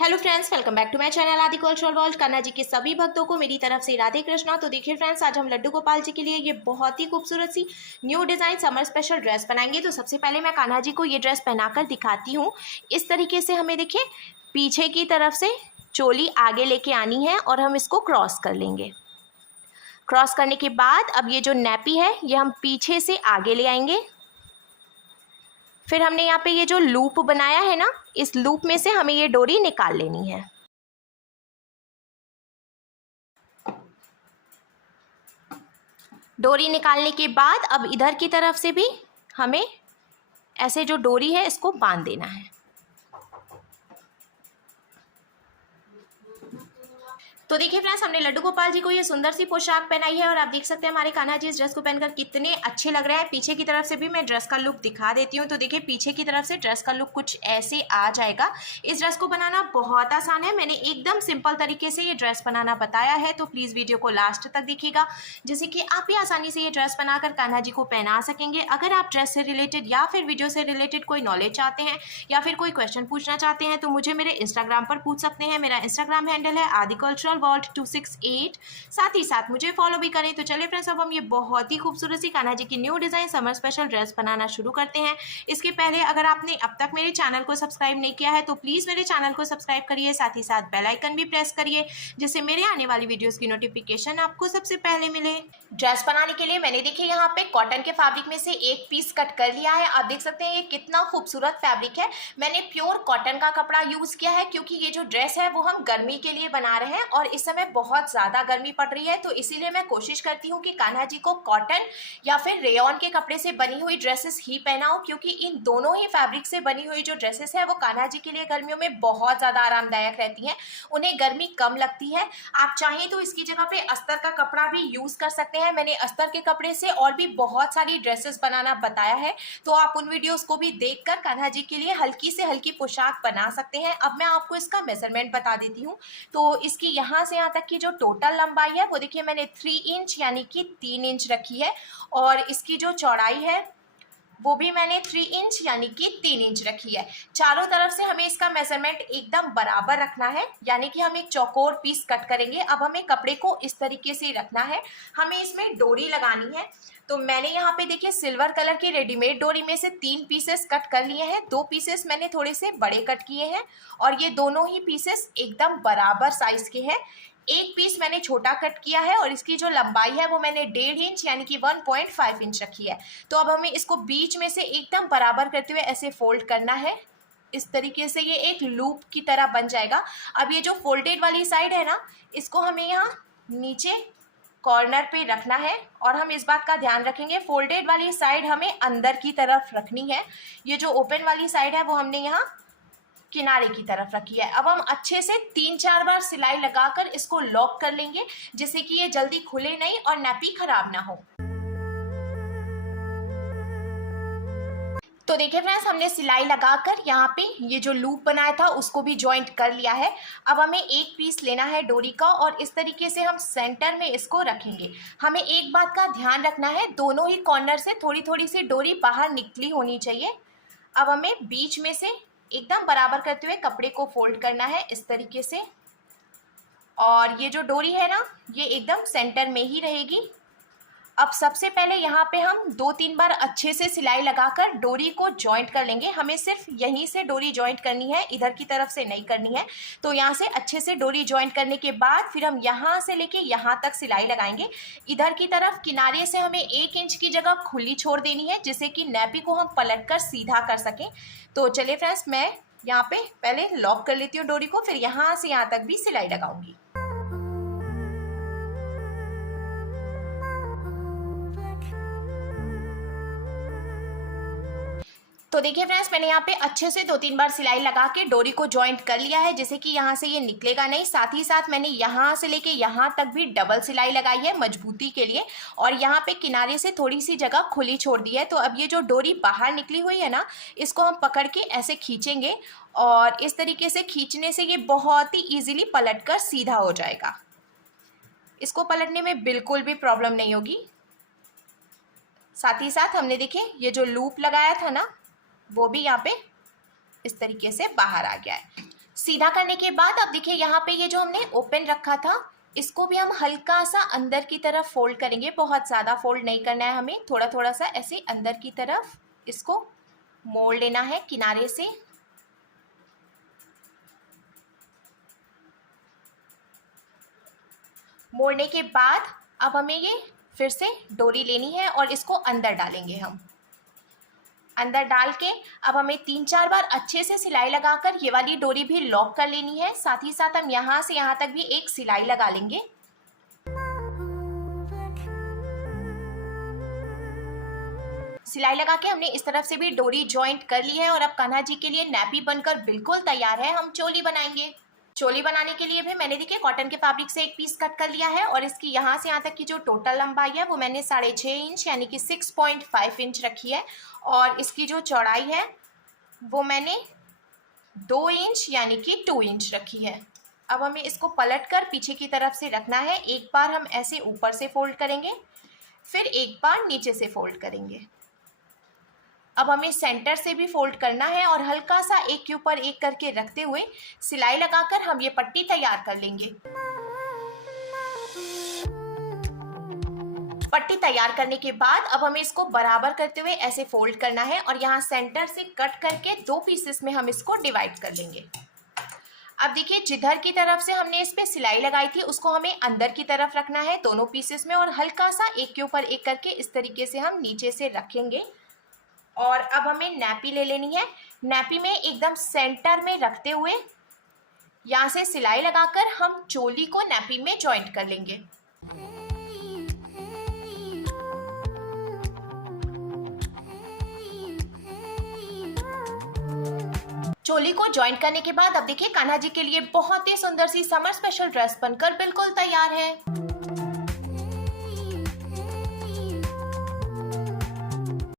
Hello friends, welcome back to my channel Adi cultural world. Kanha ji के सभी भक्तों को मेरी तरफ से राधे कृष्णा। तो देखिए फ्रेंड्स, आज हम लड्डू गोपाल जी के लिए ये बहुत ही खूबसूरत सी new design summer special dress बनाएंगे। तो सबसे पहले मैं कान्हा जी को ये ड्रेस पहनाकर दिखाती हूँ। इस तरीके से हमें देखिए पीछे की तरफ से चोली आगे लेके आनी है और हम इसको क्रॉस कर लेंगे। क्रॉस करने के बाद अब ये जो नैपी है ये हम पीछे से आगे ले आएंगे। फिर हमने यहाँ पे ये जो लूप बनाया है ना, इस लूप में से हमें ये डोरी निकाल लेनी है। डोरी निकालने के बाद अब इधर की तरफ से भी हमें ऐसे जो डोरी है इसको बांध देना है। तो देखिए फ्रेंड्स, हमने लड्डू गोपाल जी को ये सुंदर सी पोशाक पहनाई है और आप देख सकते हैं हमारे कान्हा जी इस ड्रेस को पहनकर कितने अच्छे लग रहे हैं। पीछे की तरफ से भी मैं ड्रेस का लुक दिखा देती हूँ। तो देखिए पीछे की तरफ से ड्रेस का लुक कुछ ऐसे आ जाएगा। इस ड्रेस को बनाना बहुत आसान है। मैंने एकदम सिंपल तरीके से ये ड्रेस बनाना बताया है, तो प्लीज़ वीडियो को लास्ट तक देखिएगा, जिससे कि आप भी आसानी से ये ड्रेस बनाकर कान्हा जी को पहना सकेंगे। अगर आप ड्रेस से रिलेटेड या फिर वीडियो से रिलेटेड कोई नॉलेज चाहते हैं या फिर कोई क्वेश्चन पूछना चाहते हैं तो मुझे मेरे इंस्टाग्राम पर पूछ सकते हैं। मेरा इंस्टाग्राम हैंडल है आदि कल्चरल वर्ल्ड 268। साथ ही साथ मुझे फॉलो भी करें। तो चलिए फ्रेंड्स, अब हम ये बहुत ही खूबसूरत सी कान्हा जी की new design summer special dress बनाना शुरू करते हैं। इसके पहले अगर आपने अब तक मेरे चैनल को सब्सक्राइब नहीं किया है तो प्लीज़ मेरे चैनल को सब्सक्राइब करिए, साथ ही साथ बेल आइकन भी प्रेस करिए, जिससे मेरे आने वाली वीडियोस की नोटिफिकेशन आपको सबसे पहले मिले। ड्रेस बनाने के लिए मैंने देखिए यहाँ पे कॉटन के फैब्रिक में से एक पीस कट कर लिया है। आप देख सकते हैं ये कितना खूबसूरत फैब्रिक है। मैंने प्योर कॉटन का कपड़ा यूज किया है क्योंकि ये जो ड्रेस है वो हम गर्मी के लिए बना रहे हैं और इस समय बहुत ज़्यादा गर्मी पड़ रही है। तो इसीलिए मैं कोशिश करती हूँ कि कान्हा जी को कॉटन या फिर रेयॉन के कपड़े से बनी हुई ड्रेसेस ही पहनाऊं, क्योंकि इन दोनों ही फैब्रिक से बनी हुई जो ड्रेसेस है वो कान्हा जी के लिए गर्मियों में बहुत ज़्यादा आरामदायक रहती हैं। उन्हें गर्मी कम लगती है। आप चाहें तो इसकी जगह पे अस्तर का कपड़ा भी यूज़ कर सकते हैं। मैंने अस्तर के कपड़े से और भी बहुत सारी ड्रेसेस बनाना बताया है, तो आप उन वीडियोज़ को भी देखकर कान्हा जी के लिए हल्की से हल्की पोशाक बना सकते हैं। अब मैं आपको इसका मेजरमेंट बता देती हूँ। तो इसकी यहाँ से यहाँ तक की जो टोटल लंबाई है वो देखिए मैंने 3 इंच यानी कि 3 इंच रखी है, और इसकी जो चौड़ाई है वो भी मैंने 3 इंच यानी कि 3 इंच रखी है। चारों तरफ से हमें इसका मेजरमेंट एकदम बराबर रखना है, यानी कि हम एक चौकोर पीस कट करेंगे। अब हमें कपड़े को इस तरीके से रखना है। हमें इसमें डोरी लगानी है। तो मैंने यहाँ पे देखिए सिल्वर कलर की रेडीमेड डोरी में से 3 पीसेस कट कर लिए हैं। 2 पीसेस मैंने थोड़े से बड़े कट किए हैं और ये दोनों ही पीसेस एकदम बराबर साइज के हैं। एक पीस मैंने छोटा कट किया है और इसकी जो लंबाई है वो मैंने 1.5 इंच यानी कि 1.5 इंच रखी है। तो अब हमें इसको बीच में से एकदम बराबर करते हुए ऐसे फोल्ड करना है। इस तरीके से ये एक लूप की तरह बन जाएगा। अब ये जो फोल्डेड वाली साइड है ना, इसको हमें यहाँ नीचे कॉर्नर पे रखना है और हम इस बात का ध्यान रखेंगे फोल्डेड वाली साइड हमें अंदर की तरफ रखनी है। ये जो ओपन वाली साइड है वो हमने यहाँ किनारे की तरफ रखी है। अब हम अच्छे से 3-4 बार सिलाई लगाकर इसको लॉक कर लेंगे, जिससे कि ये जल्दी खुले नहीं और नैपी खराब ना हो। तो देखिए फ्रेंड्स, हमने सिलाई लगाकर यहाँ पे ये जो लूप बनाया था उसको भी जॉइंट कर लिया है। अब हमें एक पीस लेना है डोरी का और इस तरीके से हम सेंटर में इसको रखेंगे। हमें एक बात का ध्यान रखना है, दोनों ही कॉर्नर से थोड़ी थोड़ी सी डोरी बाहर निकली होनी चाहिए। अब हमें बीच में से एकदम बराबर करते हुए कपड़े को फोल्ड करना है इस तरीके से, और ये जो डोरी है ना ये एकदम सेंटर में ही रहेगी। अब सबसे पहले यहाँ पे हम 2-3 बार अच्छे से सिलाई लगाकर डोरी को जॉइंट कर लेंगे। हमें सिर्फ यहीं से डोरी जॉइंट करनी है, इधर की तरफ से नहीं करनी है। तो यहाँ से अच्छे से डोरी जॉइंट करने के बाद फिर हम यहाँ से लेके यहाँ तक सिलाई लगाएंगे। इधर की तरफ किनारे से हमें 1 इंच की जगह खुली छोड़ देनी है, जिससे कि नैपी को हम पलट कर सीधा कर सकें। तो चलिए फ्रेंड्स, मैं यहाँ पे पहले लॉक कर लेती हूँ डोरी को, फिर यहाँ से यहाँ तक भी सिलाई लगाऊंगी। तो देखिए फ्रेंड्स, मैंने यहाँ पे अच्छे से 2-3 बार सिलाई लगा के डोरी को जॉइंट कर लिया है, जैसे कि यहाँ से ये निकलेगा नहीं। साथ ही साथ मैंने यहाँ से लेके यहाँ तक भी डबल सिलाई लगाई है मजबूती के लिए, और यहाँ पे किनारे से थोड़ी सी जगह खुली छोड़ दी है। तो अब ये जो डोरी बाहर निकली हुई है ना, इसको हम पकड़ के ऐसे खींचेंगे और इस तरीके से खींचने से ये बहुत ही ईजिली पलट कर सीधा हो जाएगा। इसको पलटने में बिल्कुल भी प्रॉब्लम नहीं होगी। साथ ही साथ हमने देखिए ये जो लूप लगाया था ना वो भी यहाँ पे इस तरीके से बाहर आ गया है। सीधा करने के बाद अब देखिए यहाँ पे ये जो हमने ओपन रखा था इसको भी हम हल्का सा अंदर की तरफ फोल्ड करेंगे, बहुत ज़्यादा फोल्ड नहीं करना है हमें, थोड़ा थोड़ा सा ऐसे अंदर की तरफ इसको मोड़ लेना है किनारे से। मोड़ने के बाद अब हमें ये फिर से डोरी लेनी है और इसको अंदर डालेंगे हम। अंदर डाल के अब हमें 3-4 बार अच्छे से सिलाई लगाकर ये वाली डोरी भी लॉक कर लेनी है। साथ ही साथ हम यहाँ से यहाँ तक भी एक सिलाई लगा लेंगे। सिलाई लगा के हमने इस तरफ से भी डोरी जॉइंट कर ली है और अब कान्हा जी के लिए नैपी बनकर बिल्कुल तैयार है। हम चोली बनाएंगे। चोली बनाने के लिए भी मैंने देखिए कॉटन के फैब्रिक से एक पीस कट कर लिया है और इसकी यहाँ से यहाँ तक की जो टोटल लंबाई है वो मैंने 6.5 इंच यानी कि 6.5 इंच रखी है और इसकी जो चौड़ाई है वो मैंने 2 इंच यानी कि 2 इंच रखी है। अब हमें इसको पलट कर पीछे की तरफ से रखना है। एक बार हम ऐसे ऊपर से फोल्ड करेंगे, फिर एक बार नीचे से फोल्ड करेंगे। अब हमें सेंटर से भी फोल्ड करना है और हल्का सा एक के ऊपर एक करके रखते हुए सिलाई लगाकर हम ये पट्टी तैयार कर लेंगे। पट्टी तैयार करने के बाद अब हमें इसको बराबर करते हुए ऐसे फोल्ड करना है और यहाँ सेंटर से कट करके 2 पीसेस में हम इसको डिवाइड कर लेंगे। अब देखिए जिधर की तरफ से हमने इस पे सिलाई लगाई थी उसको हमें अंदर की तरफ रखना है दोनों पीसेस में और हल्का सा एक के ऊपर एक करके इस तरीके से हम नीचे से रखेंगे। और अब हमें नैपी ले लेनी है। नैपी में एकदम सेंटर में रखते हुए यहाँ से सिलाई लगाकर हम चोली को नैपी में जॉइंट कर लेंगे। चोली को जॉइंट करने के बाद अब देखिए कान्हा जी के लिए बहुत ही सुंदर सी समर स्पेशल ड्रेस बनकर बिल्कुल तैयार है।